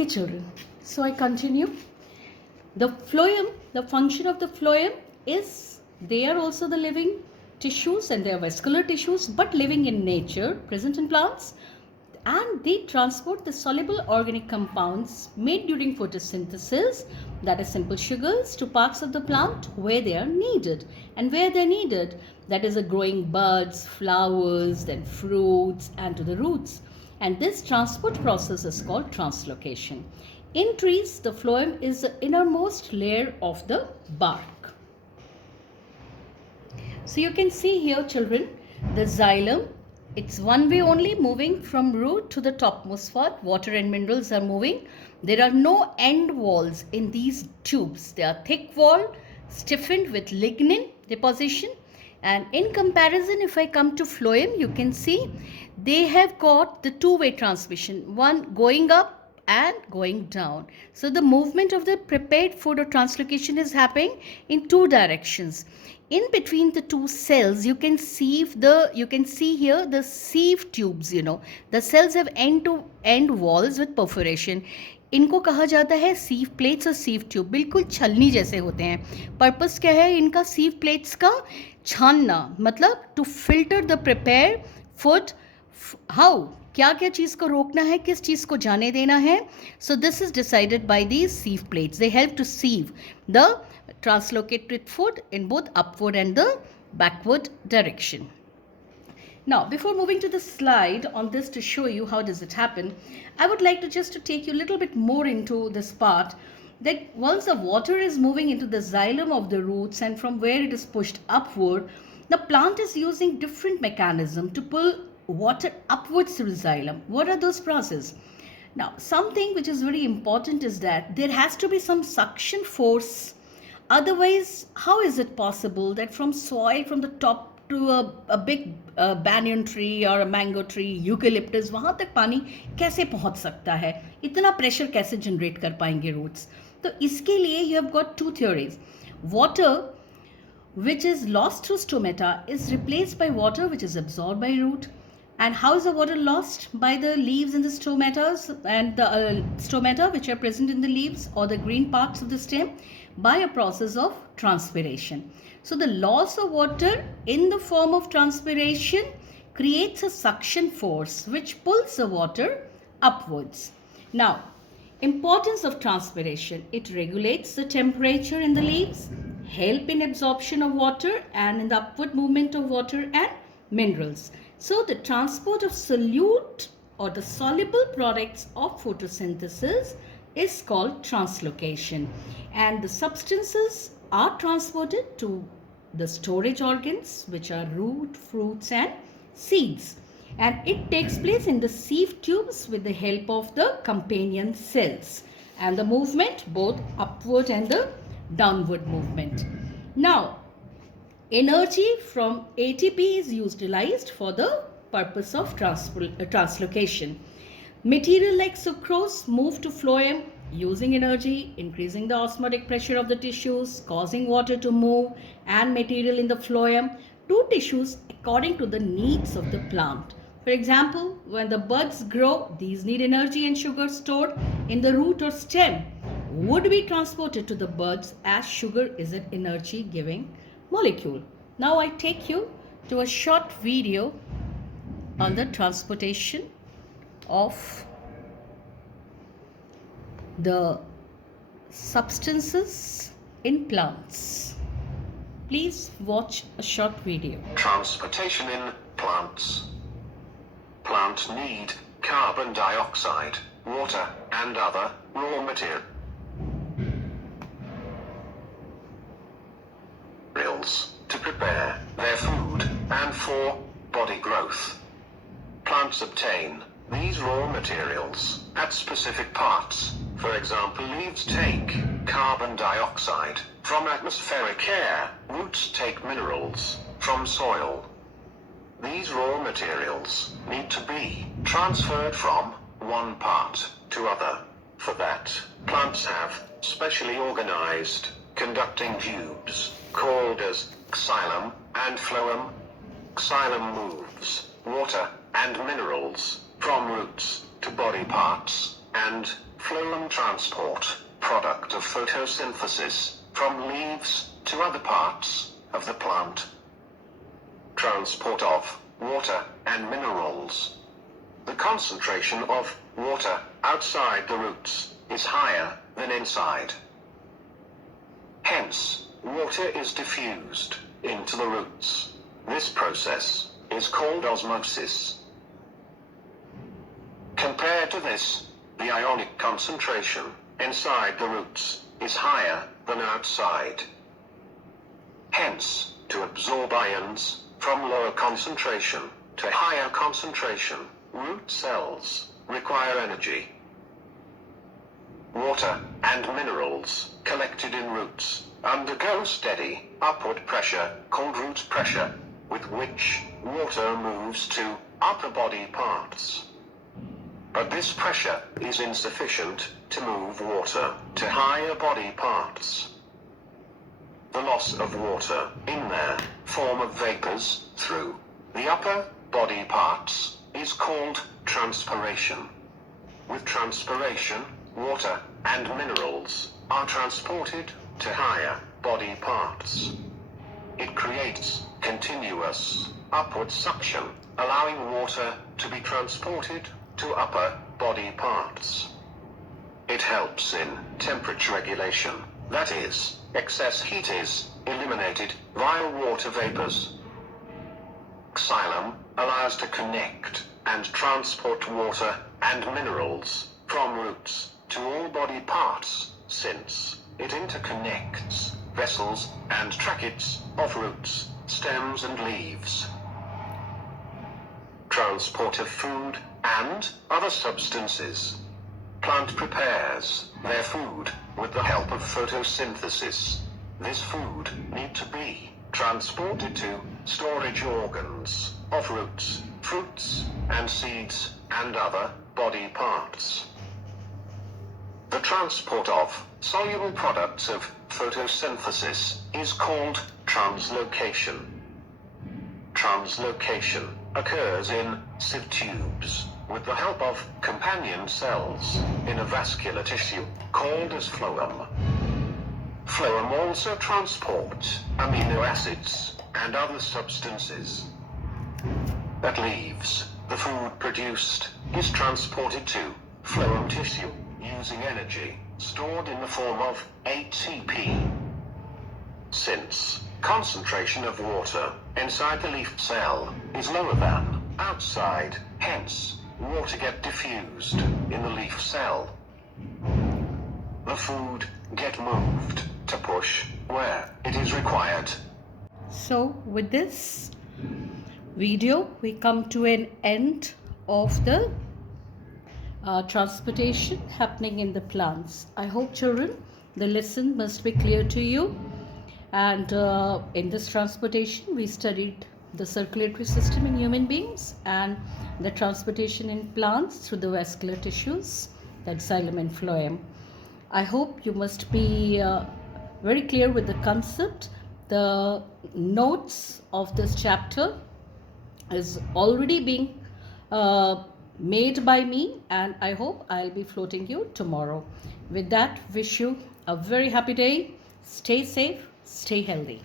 Okay, children. So I continue. The phloem, the function of the phloem is they are also the living tissues and they are vascular tissues but living in nature, present in plants, and they transport the soluble organic compounds made during photosynthesis, that is simple sugars, to parts of the plant where they are needed. And where they are needed, that is the growing buds, flowers, then fruits, and to the roots. And this transport process is called translocation. In trees, the phloem is the innermost layer of the bark. So you can see here, children, the xylem, it's one way only, moving from root to the topmost part. Water and minerals are moving. There are no end walls in these tubes. They are thick wall, stiffened with lignin deposition. And in comparison, if I come to phloem, you can see they have got the two-way transmission, one going up and going down. So the movement of the prepared food or translocation is happening in two directions. In between the two cells, you can see here the sieve tubes. The cells have end to end walls with perforation. इनको कहा जाता है सीव plates और sieve tube, बिल्कुल छलनी जैसे होते हैं. पर्पस क्या है इनका सीव प्लेट्स का? छानना, मतलब to filter the prepare food. How, क्या क्या चीज़ को रोकना है, किस चीज़ को जाने देना है. So this is decided by these sieve plates. They help to sieve the translocated food in both upward and the backward direction. Now, before moving to the slide on this to show you how does it happen, I would like to just to take you a little bit more into this part, that once the water is moving into the xylem of the roots and from where it is pushed upward, the plant is using different mechanism to pull water upwards through the xylem. What are those processes? Now, something which is very important is that there has to be some suction force. Otherwise, how is it possible that from soil, from the top to a big banyan tree or a mango tree, eucalyptus, वहाँ तक पानी कैसे पहुँच सकता है? इतना pressure कैसे generate कर पाएंगे roots? तो इसके लिए you have got two theories. Water which is lost through stomata is replaced by water which is absorbed by root. And how is the water lost? By the leaves and the stomatas and the stomata which are present in the leaves or the green parts of the stem, by a process of transpiration. So the loss of water in the form of transpiration creates a suction force which pulls the water upwards. Now, importance of transpiration: it regulates the temperature in the leaves, help in absorption of water and in the upward movement of water and minerals. So the transport of solute or the soluble products of photosynthesis is called translocation, and the substances are transported to the storage organs which are root, fruits and seeds, and it takes place in the sieve tubes with the help of the companion cells, and the movement both upward and the downward movement. Now, energy from ATP is utilized for the purpose of translocation. Material like sucrose move to phloem using energy, increasing the osmotic pressure of the tissues, causing water to move and material in the phloem to tissues according to the needs of the plant. For example, when the buds grow, these need energy and sugar stored in the root or stem would be transported to the buds, as sugar is an energy giving molecule. Now I take you to a short video on the transportation of the substances in plants. Please watch a short video. Transportation in plants. Plants need carbon dioxide, water, and other raw materials to prepare their food and for body growth. Plants obtain these raw materials at specific parts. For example, leaves take carbon dioxide from atmospheric air, roots take minerals from soil. These raw materials need to be transferred from one part to other. For that, plants have specially organized conducting tubes called as xylem and phloem. Xylem moves water and minerals from roots to body parts, and phloem transport, product of photosynthesis, from leaves to other parts of the plant. Transport of water and minerals. The concentration of water outside the roots is higher than inside. Hence, water is diffused into the roots. This process is called osmosis. Compared to this, the ionic concentration inside the roots is higher than outside. Hence, to absorb ions from lower concentration to higher concentration, root cells require energy. Water and minerals collected in roots undergo steady upward pressure called root pressure, with which water moves to upper body parts. But this pressure is insufficient to move water to higher body parts. The loss of water in their form of vapors through the upper body parts is called transpiration. With transpiration, water and minerals are transported to higher body parts. It creates continuous upward suction, allowing water to be transported to upper body parts. It helps in temperature regulation, that is, excess heat is eliminated via water vapors. Xylem allows to connect and transport water and minerals from roots to all body parts, since it interconnects vessels and tracheids of roots, stems and leaves. Transport of food and other substances. Plant prepares their food with the help of photosynthesis. This food need to be transported to storage organs of roots, fruits, and seeds, and other body parts. The transport of soluble products of photosynthesis is called translocation. Translocation occurs in sieve tubes with the help of companion cells in a vascular tissue called as phloem. Phloem also transports amino acids and other substances. That leaves the food produced is transported to phloem tissue using energy stored in the form of ATP. Since concentration of water inside the leaf cell is lower than outside, hence water get diffused in the leaf cell. The food get moved to push where it is required. So with this video, we come to an end of the transportation happening in the plants. I hope, children, the lesson must be clear to you. And in this transportation, we studied the circulatory system in human beings and the transportation in plants through the vascular tissues, that's xylem and phloem. I hope you must be very clear with the concept. The notes of this chapter is already being made by me, and I hope I'll be floating you tomorrow. With that, wish you a very happy day. Stay safe, stay healthy.